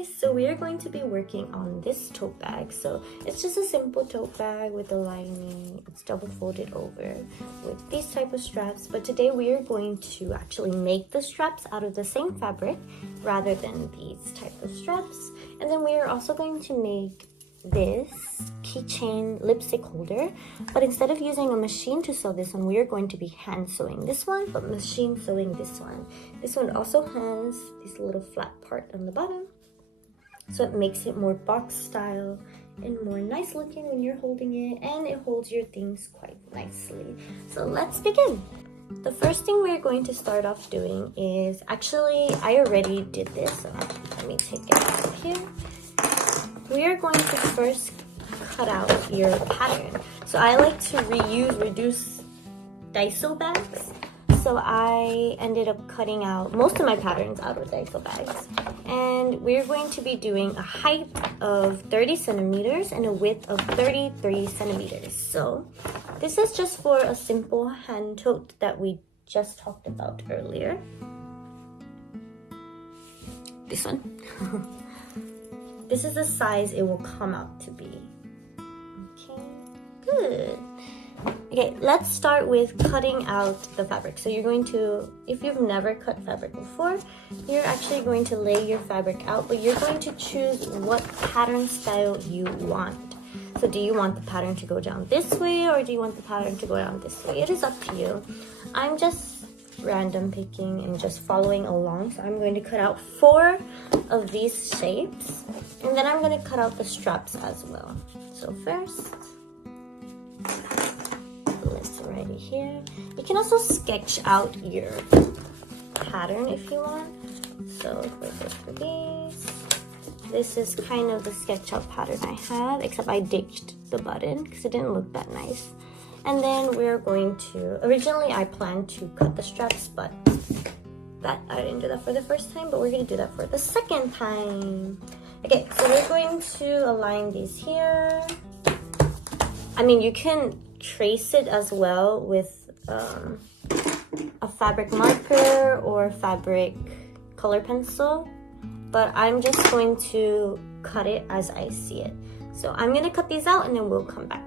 guys, so we are going to be working on this tote bag. So it's just a simple tote bag with a lining. It's double folded over with these type of straps, but today we are going to actually make the straps out of the same fabric rather than these type of straps. And then we are also going to make this keychain lipstick holder, but instead of using a machine to sew this one, we are going to be hand sewing this one, but machine sewing this one. This one also has this little flat part on the bottom, so it makes it more box style and more nice looking when you're holding it, and it holds your things quite nicely. So let's begin. The first thing we're going to start off doing is, actually I already did this, so let me take it out of here. We are going to first cut out your pattern. So I like to reduce Daiso bags. So I ended up cutting out most of my patterns out of Daiso bags. And we're going to be doing a height of 30 centimeters and a width of 33 centimeters. So this is just for a simple hand tote that we just talked about earlier. This one. This is the size it will come out to be. Okay, good. Okay, let's start with cutting out the fabric. So you're going to, if you've never cut fabric before, you're actually going to lay your fabric out, but you're going to choose what pattern style you want. So do you want the pattern to go down this way, or do you want the pattern to go down this way? It is up to you. I'm just random picking and just following along. So I'm going to cut out 4 of these shapes, and then I'm going to cut out the straps as well. So first, let's write it here. You can also sketch out your pattern if you want. So for these, this is kind of the sketch out pattern I have, except I ditched the button because it didn't look that nice. And then we're going to, originally I planned to cut the straps, but I didn't do that for the first time, but we're going to do that for the second time. Okay, so we're going to align these here. I mean, you can trace it as well with a fabric marker or fabric color pencil, but I'm just going to cut it as I see it. So I'm going to cut these out and then we'll come back.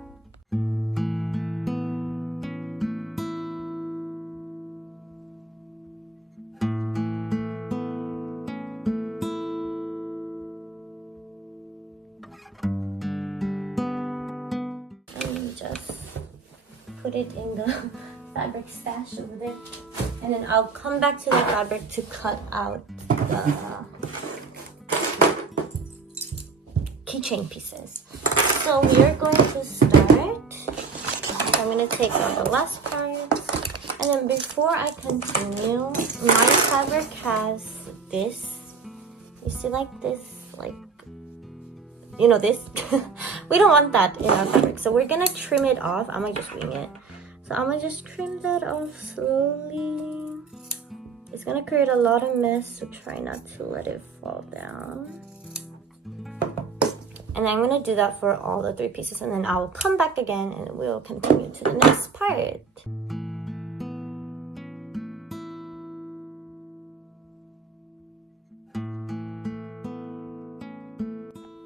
Put it in the fabric stash over there, and then I'll come back to the fabric to cut out the keychain pieces. So we are going to start. I'm going to take out the last part, and then before I continue, my fabric has this. You see, like this, like, you know, this. We don't want that in our fabric, so we're gonna trim it off. I'm gonna just wing it. So I'm gonna just trim that off slowly. It's gonna create a lot of mess, so try not to let it fall down. And I'm gonna do that for all the 3 pieces, and then I'll come back again and we'll continue to the next part.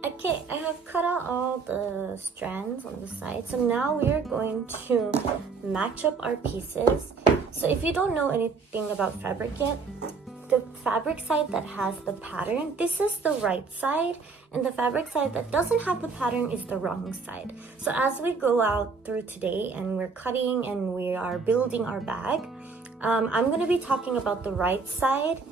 Okay, I have cut out all the strands on the side. So now we are going to match up our pieces. So if you don't know anything about fabric yet, the fabric side that has the pattern, this is the right side, and the fabric side that doesn't have the pattern is the wrong side. So as we go out through today and we're cutting and we are building our bag, I'm going to be talking about the right side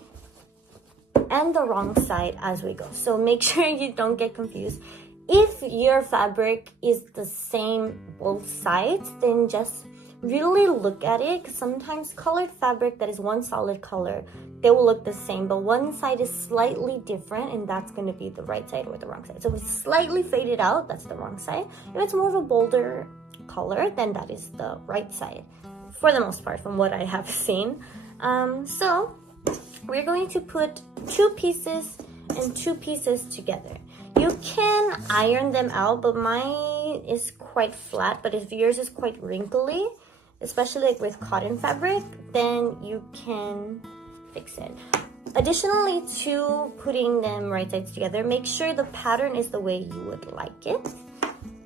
and the wrong side as we go. So make sure you don't get confused. If your fabric is the same both sides, then just really look at it, because sometimes colored fabric that is one solid color, they will look the same, but one side is slightly different, and that's going to be the right side or the wrong side. So if it's slightly faded out, that's the wrong side. If it's more of a bolder color, then that is the right side, for the most part, from what I have seen. So we're going to put 2 pieces and 2 pieces together. You can iron them out, but mine is quite flat. But if yours is quite wrinkly, especially like with cotton fabric, then you can fix it. Additionally to putting them right sides together, make sure the pattern is the way you would like it.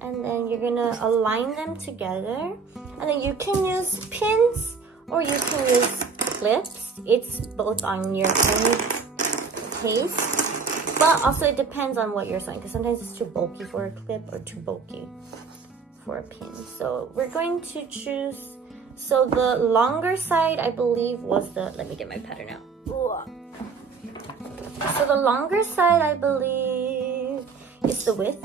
And then you're gonna align them together. And then you can use pins or you can use clips. It's both on your own taste. But also it depends on what you're sewing, because sometimes it's too bulky for a clip or too bulky for a pin. So we're going to choose, so the longer side I believe was the, let me get my pattern out. So the longer side I believe is the width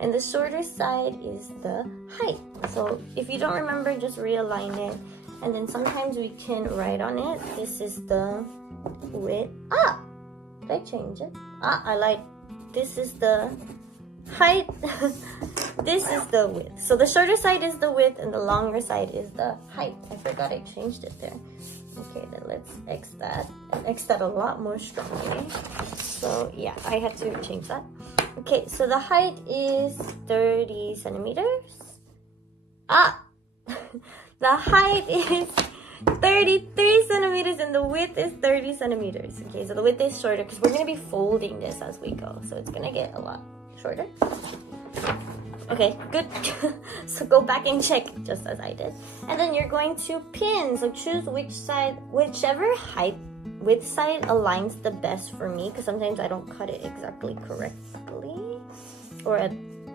and the shorter side is the height. So if you don't remember, just realign it, and then sometimes we can write on it. This is the width. Did I change it? I lied. This is the height. This is the width. So the shorter side is the width and the longer side is the height. I forgot I changed it there. Okay, then let's X that. And X that a lot more strongly. So yeah, I had to change that. Okay, so the height is 30 centimeters. The height is 33 centimeters and the width is 30 centimeters. Okay, so the width is shorter because we're going to be folding this as we go. So it's going to get a lot shorter. Okay, good. So go back and check just as I did. And then you're going to pin. So choose which side, whichever height, width side aligns the best for me, because sometimes I don't cut it exactly correctly or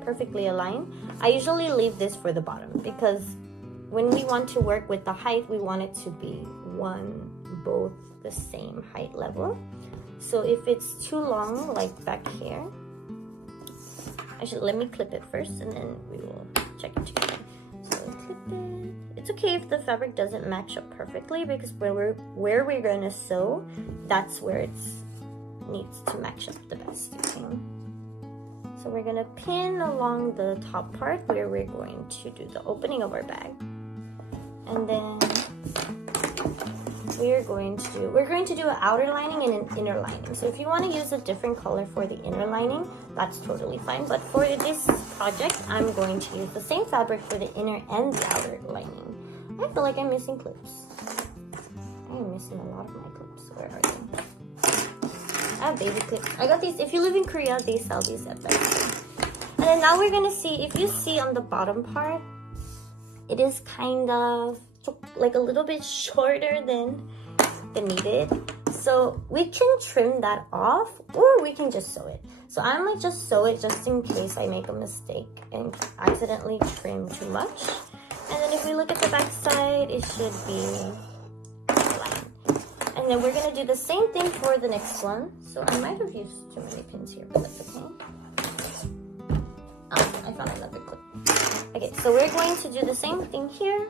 perfectly aligned. I usually leave this for the bottom because when we want to work with the height, we want it to be both the same height level. So if it's too long, like back here, let me clip it first and then we will check it together. So clip it. It's okay if the fabric doesn't match up perfectly, because where we're gonna sew, that's where it needs to match up the best, okay? So we're gonna pin along the top part where we're going to do the opening of our bag. And then we're going to do an outer lining and an inner lining. So if you want to use a different color for the inner lining, that's totally fine. But for this project, I'm going to use the same fabric for the inner and the outer lining. I feel like I'm missing clips. I am missing a lot of my clips. Where are they? I have baby clips. I got these. If you live in Korea, they sell these at Best Buy. And then now we're going to see, if you see on the bottom part, it is kind of like a little bit shorter than needed. So we can trim that off, or we can just sew it. So I might just sew it just in case I make a mistake and accidentally trim too much. And then if we look at the back side, it should be fine. And then we're gonna do the same thing for the next one. So I might have used too many pins here, but that's okay. I found another clip. Okay, so we're going to do the same thing here,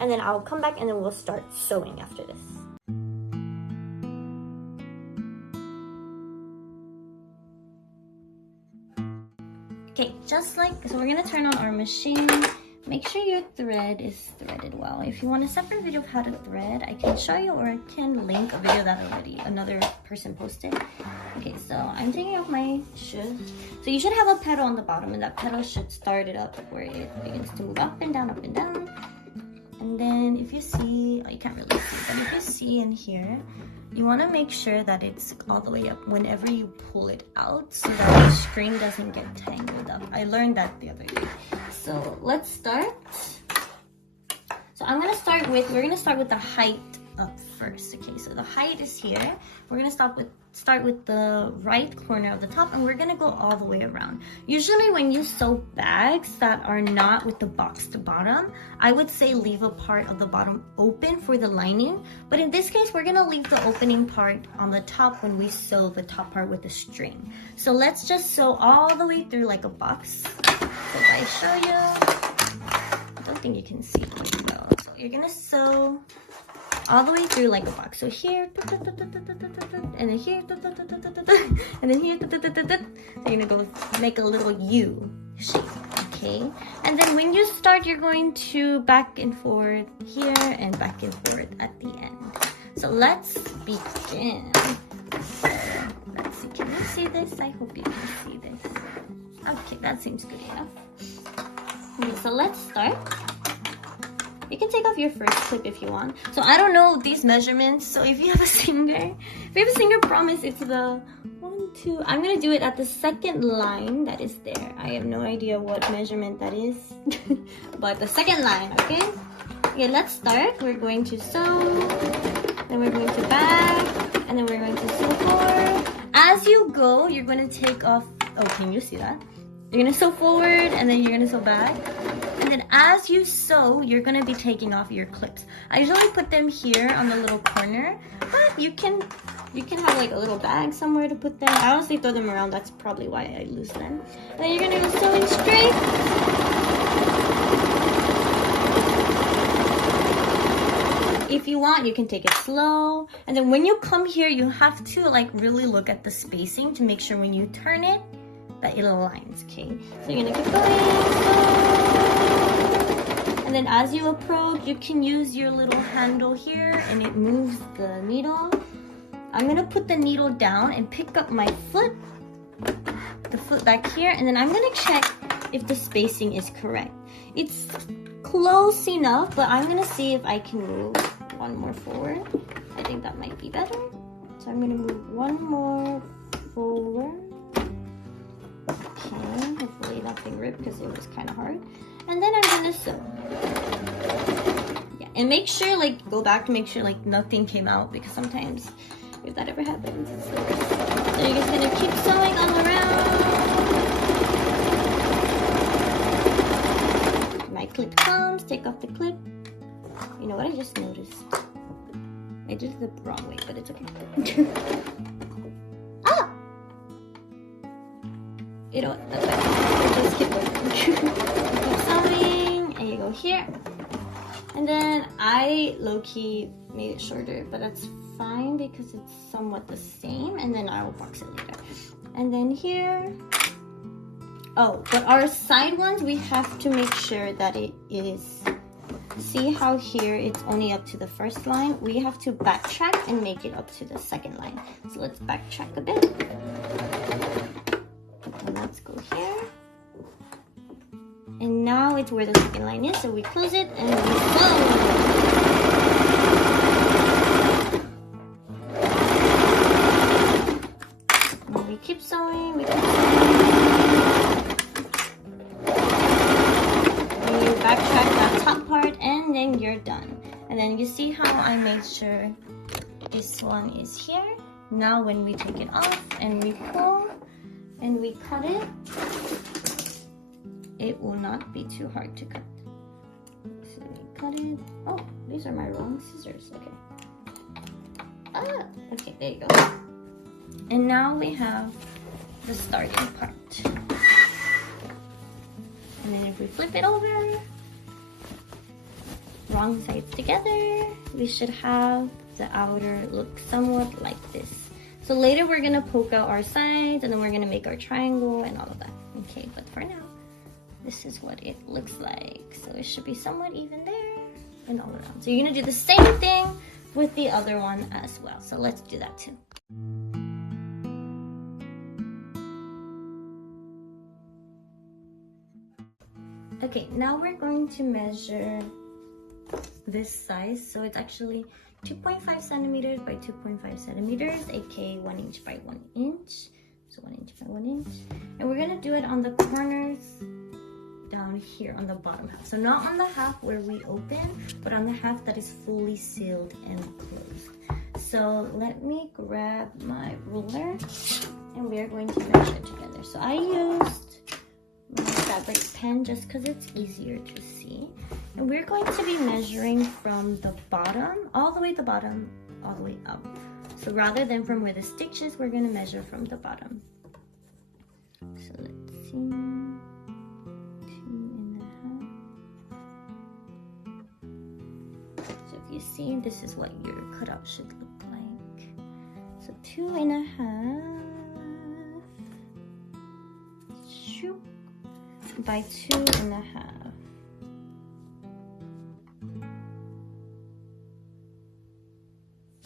and then I'll come back and then we'll start sewing after this. Okay, just like, so we're gonna turn on our machine. Make sure your thread is threaded well. If you want a separate video of how to thread, I can show you, or I can link a video that another person posted. Okay, so I'm taking off my shoes. So you should have a pedal on the bottom, and that pedal should start it up where it begins to move up and down, up and down. And then if you see, you can't really see, but if you see in here, you want to make sure that it's all the way up whenever you pull it out, so that the string doesn't get tangled up. I learned that the other day. So let's start. So we're gonna start with the height up first. Okay, so the height is here. We're gonna start with the right corner of the top, and we're gonna go all the way around. Usually when you sew bags that are not with the box to bottom, I would say leave a part of the bottom open for the lining. But in this case, we're gonna leave the opening part on the top when we sew the top part with the string. So let's just sew all the way through like a box. So if I show you, I don't think you can see really well. So you're gonna sew all the way through like a box. So here, and then here, and then here. So you're gonna go make a little U shape, okay? And then when you start, you're going to back and forth here and back and forth at the end. So let's begin. Let's see, can you see this? I hope you can see this. Okay, that seems good enough. Okay, so let's start. You can take off your first clip if you want. So I don't know these measurements. So if you have a singer, promise it's the 1, 2. I'm gonna do it at the second line that is there. I have no idea what measurement that is, but the second line, okay? Okay, let's start. We're going to sew, then we're going to back, and then we're going to sew forward. As you go, you're going to take off. Oh, can you see that? You're gonna sew forward and then you're gonna sew back. And then as you sew, you're gonna be taking off your clips. I usually put them here on the little corner, but you can have like a little bag somewhere to put them. I honestly throw them around, that's probably why I lose them. And then you're gonna go sewing straight. If you want, you can take it slow. And then when you come here, you have to like really look at the spacing to make sure when you turn it, that it aligns, okay? So you're gonna keep going, and then as you approach, you can use your little handle here and it moves the needle. I'm gonna put the needle down and pick up my foot, the foot back here, and then I'm gonna check if the spacing is correct. It's close enough, but I'm gonna see if I can move one more forward. I think that might be better. So I'm gonna move one more forward. Okay, hopefully nothing ripped because it was kind of hard. And then I'm gonna sew. Yeah, and make sure, like, go back to make sure, like, nothing came out because sometimes if that ever happens, it's the worst. So you're just gonna keep sewing all around. My clip comes, take off the clip. You know what I just noticed? I did it the wrong way, but it's okay. Ah! You know what? That's fine. Just keep going. Keep sewing, and you go here. And then I low-key made it shorter, but that's fine because it's somewhat the same. And then I will box it later. And then here. Oh, but our side ones, we have to make sure that it is. See how here it's only up to the first line? We have to backtrack and make it up to the second line. So let's backtrack a bit. And let's go here. And now it's where the second line is, so we close it and we sew. And we keep sewing, we keep sewing. And you backtrack that top part and then you're done. And then you see how I made sure this one is here. Now when we take it off and we pull, and we cut it, it will not be too hard to cut. So we cut it. Oh, these are my wrong scissors. Okay. Ah, okay, there you go. And now we have the starting part. And then if we flip it over, wrong sides together, we should have the outer look somewhat like this. So later we're gonna poke out our sides and then we're gonna make our triangle and all of that. Okay, but for now, this is what it looks like. So it should be somewhat even there and all around. So you're gonna do the same thing with the other one as well. So let's do that too. Okay, now we're going to measure this size. So it's actually 2.5 centimeters by 2.5 centimeters, aka 1 inch by 1 inch. So 1 inch by 1 inch. And we're gonna do it on the corners down here on the bottom half. So not on the half where we open, but on the half that is fully sealed and closed. So let me grab my ruler and we are going to measure together. So I used my fabric pen just because it's easier to see. And we're going to be measuring from the bottom, all the way to the bottom, all the way up. So rather than from where the stitch is, we're going to measure from the bottom. So let's see. 2.5. So if you see, this is what your cutout should look like. So 2.5 by 2.5.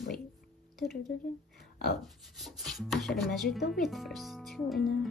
Wait. Oh, I should have measured the width first. 2.5.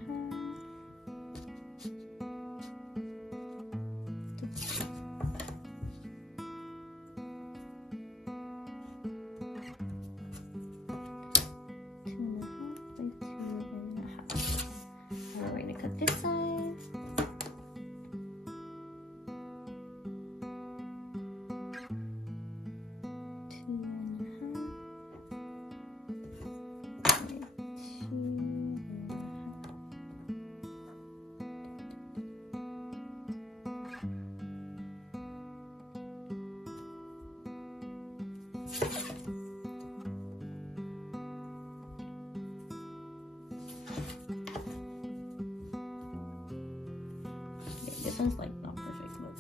This one's like not perfect, but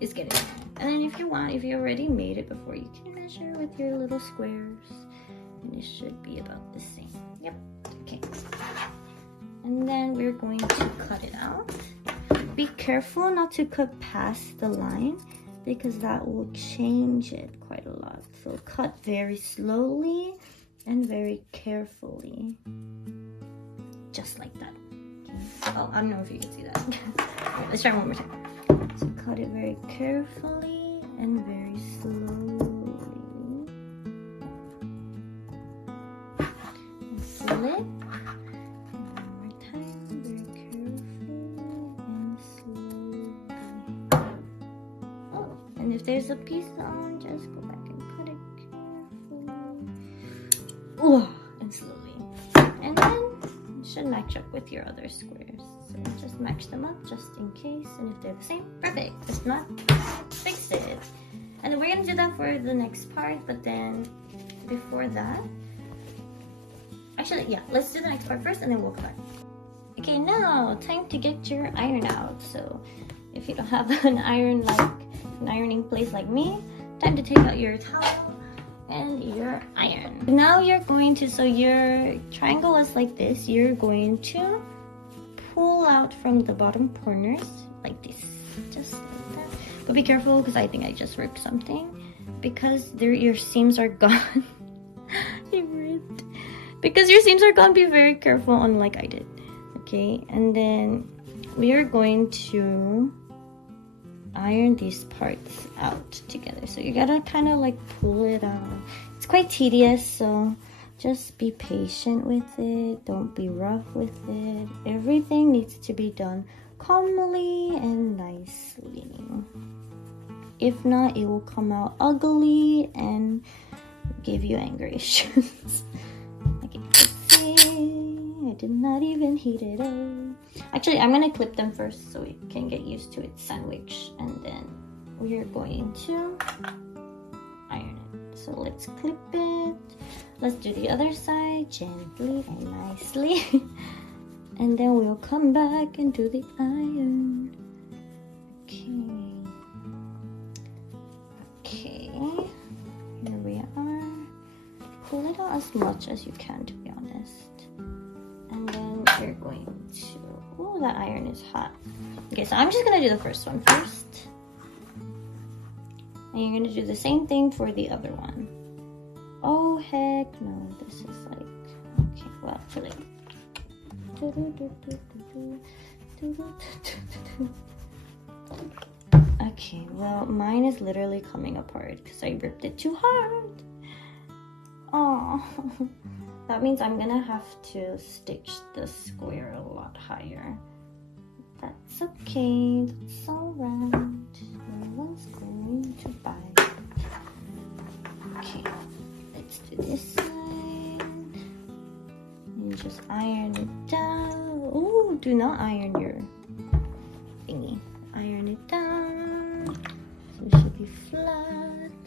it's getting it. And then if you want, if you already made it before, you can measure with your little squares, and it should be about the same. Yep. Okay. And then we're going to cut it out. Be careful not to cut past the line because that will change it quite a lot. So cut very slowly and very carefully, just like that. Oh, I don't know if you can see that. Okay, let's try one more time. So cut it very carefully and very slowly. And flip. And one more time, very carefully and slowly. Oh, and if there's a piece on, just go back and cut it carefully. Oh, and slowly. And then should match up with your other squares. So just match them up just in case, and if they're the same, perfect. If not, fix it. And then we're gonna do that for the next part, but then before that, actually, yeah, let's do the next part first and then we'll come back. Okay, now time to get your iron out. So if you don't have an ironing place like me, time to take out your towel and your iron. Now you're going to, so your triangle is like this, you're going to pull out from the bottom corners like this, just like that. But be careful because I think I just ripped something, because your seams are gone. You ripped. Because your seams are gone, be very careful, unlike I did. Okay, and then we are going to iron these parts out together. So you gotta kind of like pull it out. It's quite tedious, so just be patient with it. Don't be rough with it. Everything needs to be done calmly and nicely. If not, it will come out ugly and give you anger issues. Okay, let's see. I did not even heat it up. Actually, I'm gonna clip them first so we can get used to its sandwich, and then we are going to iron it. So let's clip it. Let's do the other side gently and nicely. And then we'll come back and do the iron. Okay. Okay. Here we are. Pull it out as much as you can, to be honest. And then we're going to... Oh, that iron is hot. Okay, so I'm just gonna do the first one first. And you're gonna do the same thing for the other one. Oh, heck no. This is like... Okay, well, too late. Okay, well, mine is literally coming apart because I ripped it too hard. Oh, that means I'm gonna have to stitch the square a lot higher. That's okay, that's alright. No one's going to bite. Okay, let's do this side. And just iron it down. Oh, do not iron your thingy. Iron it down. So it should be flat.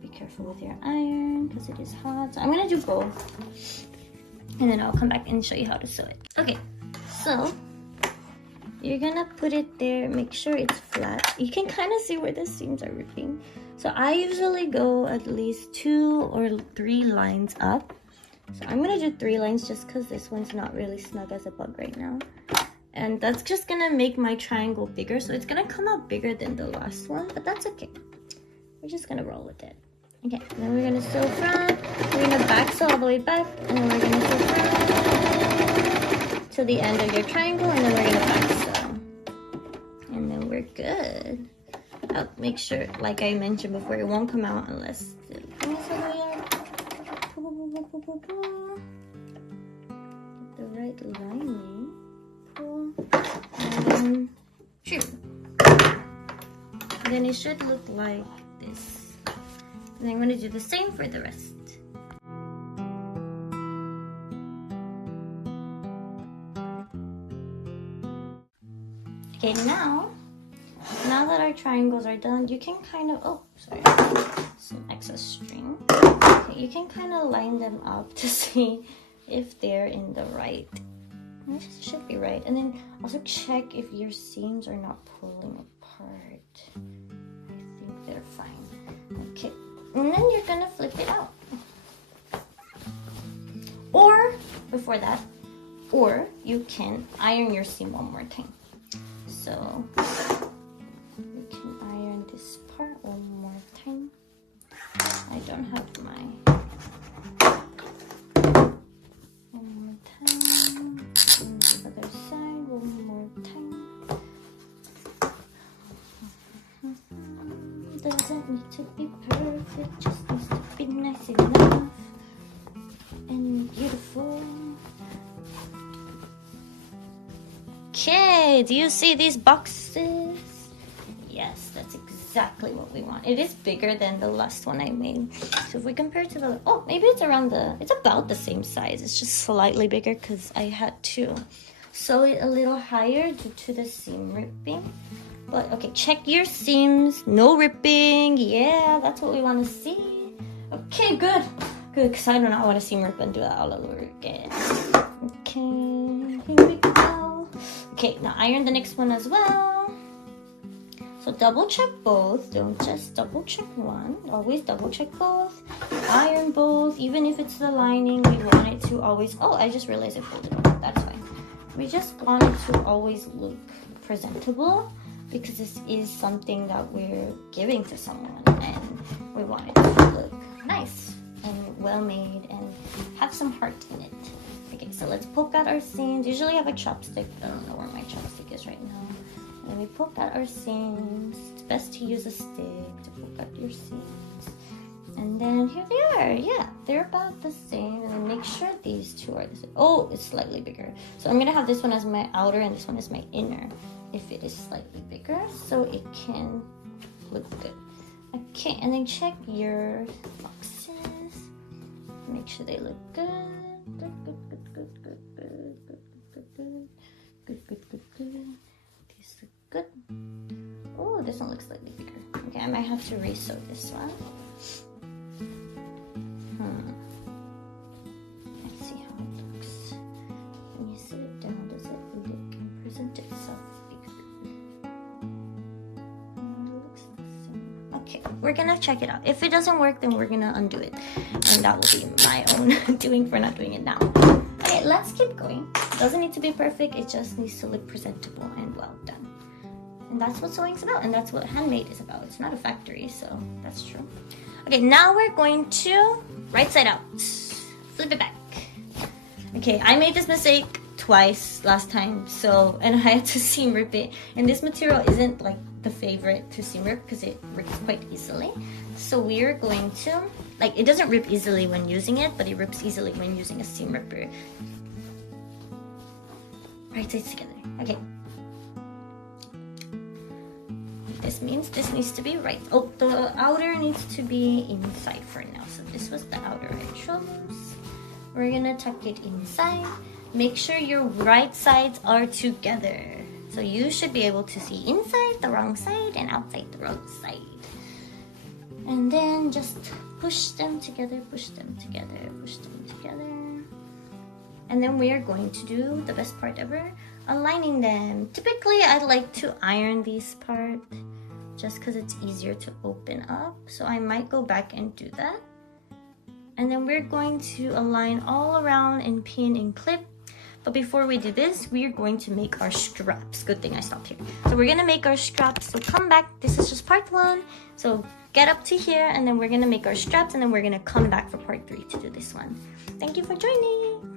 Be careful with your iron because it is hot. So I'm gonna do both. And then I'll come back and show you how to sew it. Okay, so you're gonna put it there, make sure it's flat. You can kind of see where the seams are ripping. So I usually go at least 2 or 3 lines up. So I'm gonna do 3 lines just because this one's not really snug as a bug right now. And that's just gonna make my triangle bigger. So it's gonna come out bigger than the last one, but that's okay. We're just gonna roll with it. Okay, then we're gonna sew front, we're gonna back sew all the way back, and then we're gonna sew front to the end of your triangle, and then we're gonna back sew. And then we're good. I'll make sure, like I mentioned before, it won't come out unless get the right lining. Pull and then trim. And then it should look like this. And I'm going to do the same for the rest. Okay, now that our triangles are done, you can kind of, oh, sorry. excess string. Okay, you can kind of line them up to see if they're in the right. It should be right. And then also check if your seams are not pulling apart. I think they're fine. Okay, and then you're gonna flip it out. Or before that, or you can iron your seam one more time. So you can iron this part one more time. I don't have my one more time. And the other side one more time. Doesn't need to be perfect, just needs to be nice enough and beautiful. Okay, do you see these boxes? Yes, that's exactly what we want. It is bigger than the last one I made. So if we compare to the, oh, maybe it's about the same size. It's just slightly bigger because I had to sew it a little higher due to the seam ripping. But okay, check your seams, no ripping. Yeah, that's what we want to see. Okay, good, because I do not want to seam rip and do that all over again. Okay, here we go. Okay, now iron the next one as well. So double check both, don't just double check one, always double check both. Iron both, even if it's the lining, we want it to always, oh, I just realized I folded it, that's fine. We just want it to always look presentable because this is something that we're giving to someone and we want it to look nice and well made and have some heart in it. Okay, so let's poke out our seams. Usually I have a chopstick, I don't know where my chopstick is right now. And we poke out our seams. It's best to use a stick to poke out your seams. And then here they are. Yeah, they're about the same. And then make sure these two are the same. Oh, it's slightly bigger. So I'm gonna have this one as my outer and this one as my inner. If it is slightly bigger, so it can look good. Okay, and then check your boxes. Make sure they look good. Good, good, good, good, good, good, good, good, good, good, good, good, good. These look good. Oh, this one looks slightly bigger. Okay, I might have to re-sew this one. Let's see how it looks. When you sit it down, does it look and present itself bigger? It looks the same. Okay, we're gonna check it out. If it doesn't work, then we're gonna undo it. And that will be my own doing for not doing it now. Okay, let's keep going. It doesn't need to be perfect, it just needs to look presentable and well done. And that's what sewing's about, and that's what handmade is about. It's not a factory, so that's true. Okay, now we're going to right side out. Flip it back. Okay, I made this mistake twice last time, so, and I had to seam rip it. And this material isn't like the favorite to seam rip because it rips quite easily. So we're going to, like, it doesn't rip easily when using it, but it rips easily when using a seam ripper. Right sides together. Okay. This means this needs to be right. Oh, the outer needs to be inside for now. So this was the outer I chose. We're gonna tuck it inside. Make sure your right sides are together. So you should be able to see inside the wrong side and outside the wrong side. And then just push them together, push them together, push them together. And then we are going to do the best part ever, aligning them. Typically, I like to iron these parts just because it's easier to open up. So I might go back and do that. And then we're going to align all around and pin and clip. But before we do this, we are going to make our straps. Good thing I stopped here. So we're gonna make our straps. So come back, this is just part 1. So get up to here and then we're gonna make our straps and then we're gonna come back for part 3 to do this one. Thank you for joining.